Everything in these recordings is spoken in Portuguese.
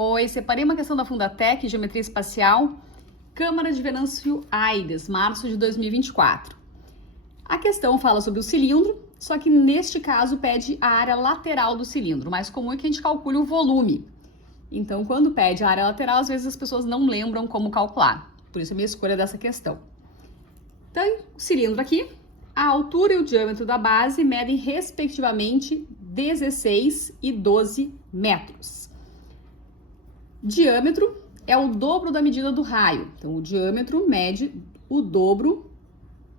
Oi, separei uma questão da Fundatec, Geometria Espacial, Câmara de Venâncio Aires, março de 2024. A questão fala sobre o cilindro, só que neste caso pede a área lateral do cilindro. O mais comum é que a gente calcule o volume. Então, quando pede a área lateral, às vezes as pessoas não lembram como calcular. Por isso a minha escolha dessa questão. Então, o cilindro aqui, a altura e o diâmetro da base medem respectivamente 16 e 12 metros. Diâmetro é o dobro da medida do raio. Então, o diâmetro mede o dobro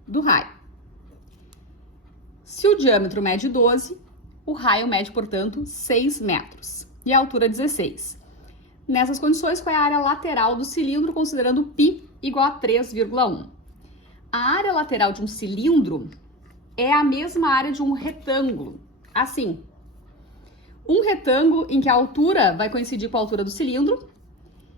do raio. Se o diâmetro mede 12, o raio mede, portanto, 6 metros. E a altura 16. Nessas condições, qual é a área lateral do cilindro, considerando π igual a 3,1? A área lateral de um cilindro é a mesma área de um retângulo. Assim, um retângulo em que a altura vai coincidir com a altura do cilindro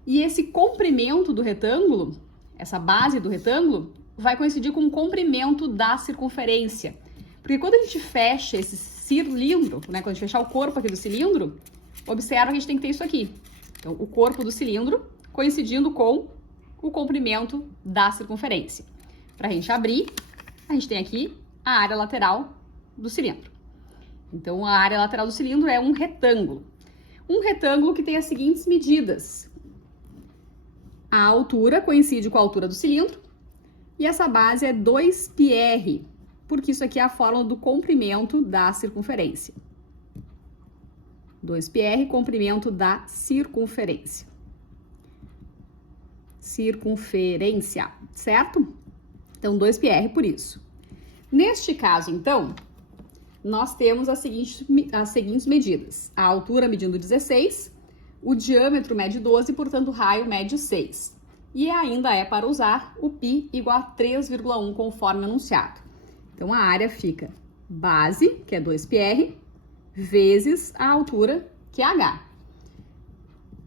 e esse comprimento do retângulo, essa base do retângulo, vai coincidir com o comprimento da circunferência. Porque quando a gente fecha esse cilindro, né, quando a gente fechar o corpo aqui do cilindro, observa que a gente tem que ter isso aqui. Então, o corpo do cilindro coincidindo com o comprimento da circunferência. Para a gente abrir, a gente tem aqui a área lateral do cilindro. Então, a área lateral do cilindro é um retângulo. Um retângulo que tem as seguintes medidas. A altura coincide com a altura do cilindro e essa base é 2πr, porque isso aqui é a fórmula do comprimento da circunferência. 2πr, comprimento da circunferência. Circunferência, certo? Então, 2πr por isso. Neste caso, então, nós temos as seguintes medidas. A altura medindo 16, o diâmetro mede 12, portanto, o raio mede 6. E ainda é para usar o π igual a 3,1, conforme anunciado. Então, a área fica base, que é 2πr, vezes a altura, que é h.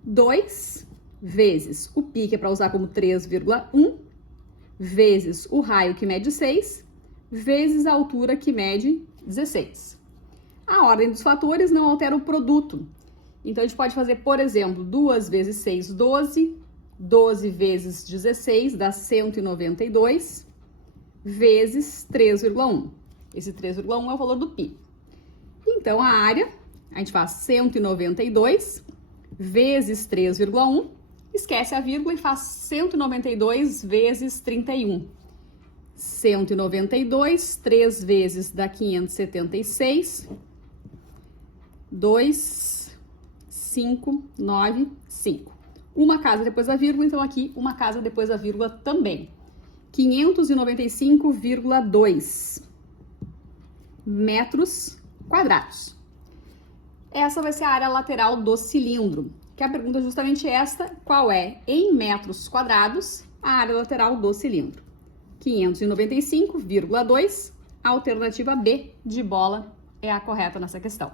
2 vezes o π, que é para usar como 3,1, vezes o raio, que mede 6, vezes a altura, que mede 16. A ordem dos fatores não altera o produto. Então, a gente pode fazer, por exemplo, 2 vezes 6, 12. 12 vezes 16 dá 192, vezes 3,1. Esse 3,1 é o valor do π. Então, a área, a gente faz 192 vezes 3,1, esquece a vírgula e faz 192 vezes 31. 192, 3 vezes dá 576, 2, 5, 9, 5. Uma casa depois da vírgula, então aqui uma casa depois da vírgula também. 595,2 metros quadrados. Essa vai ser a área lateral do cilindro, que a pergunta é justamente esta: qual é, em metros quadrados, a área lateral do cilindro? 595,2, a alternativa B de bola é a correta nessa questão.